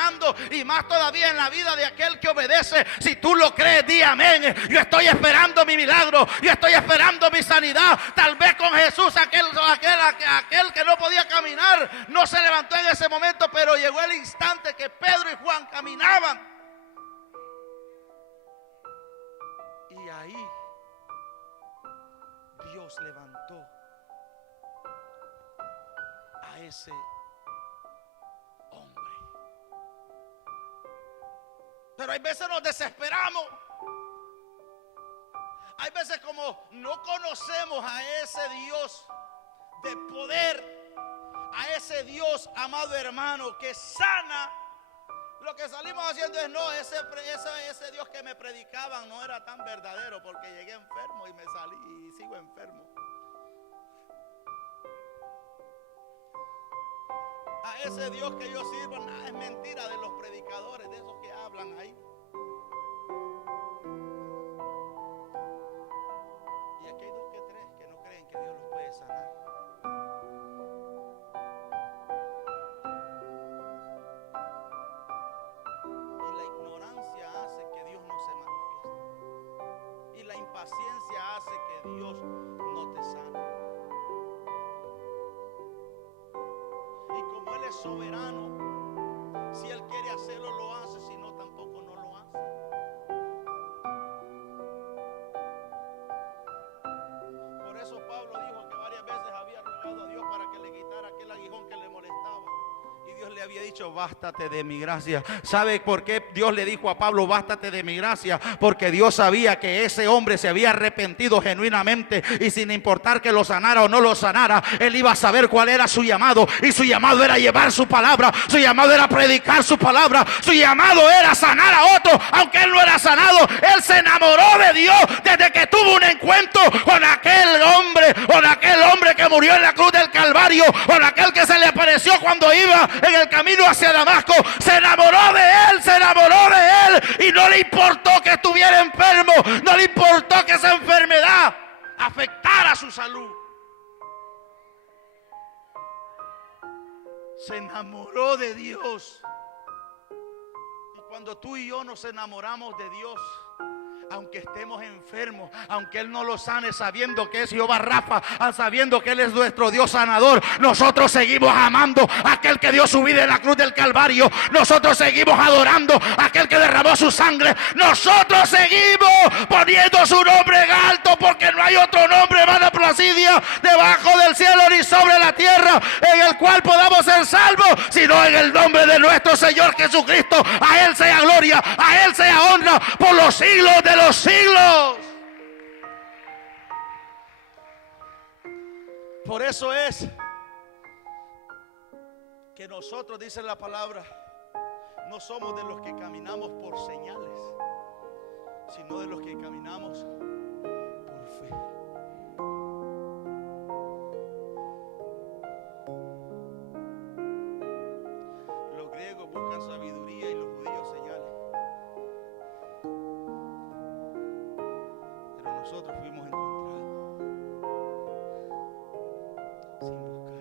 esperando, y más todavía en la vida de aquel que obedece. Si tú lo crees, di amén. Yo estoy esperando mi milagro, yo estoy esperando mi sanidad. Tal vez con Jesús aquel que no podía caminar no se levantó en ese momento, pero llegó el instante que Pedro y Juan caminaban, y ahí Dios levantó a ese hombre. Pero hay veces nos desesperamos. Hay veces, como no conocemos a ese Dios de poder, a ese Dios, amado hermano, que sana, lo que salimos haciendo es: no, ese Dios que me predicaban no era tan verdadero, porque llegué enfermo y me salí y sigo enfermo. A ese Dios que yo sirvo, nada, es mentira de los predicadores, de esos que hablan ahí. Y aquí hay dos que tres que no creen que Dios los puede sanar. Y la ignorancia hace que Dios no se manifieste. Y la impaciencia hace que Dios no te sane. Y como Él es soberano, si Él quiere hacerlo, lo hace; si no, tampoco no lo hace. Por eso Pablo dijo que varias veces había rogado a Dios para que le quitara aquel aguijón que le molestaba, y Dios le había dicho: bástate de mi gracia. ¿Sabe por qué Dios le dijo a Pablo: bástate de mi gracia? Porque Dios sabía que ese hombre se había arrepentido genuinamente, y sin importar que lo sanara o no lo sanara, él iba a saber cuál era su llamado. Y su llamado era llevar su palabra, su llamado era predicar su palabra, su llamado era sanar a otro. Aunque él no era sanado, él se enamoró de Dios desde que tuvo un encuentro con aquel hombre que murió en la cruz del Calvario, con aquel que se le apareció cuando iba en el camino hacia Damasco. Se enamoró de él, y no le importó que estuviera enfermo, no le importó que esa enfermedad afectara su salud. Se enamoró de Dios. Y cuando tú y yo nos enamoramos de Dios, aunque estemos enfermos, aunque Él no lo sane, sabiendo que es Jehová Rafa, sabiendo que Él es nuestro Dios sanador, nosotros seguimos amando a aquel que dio su vida en la cruz del Calvario. Nosotros seguimos adorando a aquel que derramó su sangre. Nosotros seguimos poniendo su nombre en alto, porque no hay otro nombre, hermana Placidia, debajo del cielo ni sobre la tierra, en el cual podamos ser salvos, sino en el nombre de nuestro Señor Jesucristo. A Él sea gloria, a Él sea honra por los siglos de los siglos. Por eso es que nosotros, dice la palabra, no somos de los que caminamos por señales, sino de los que caminamos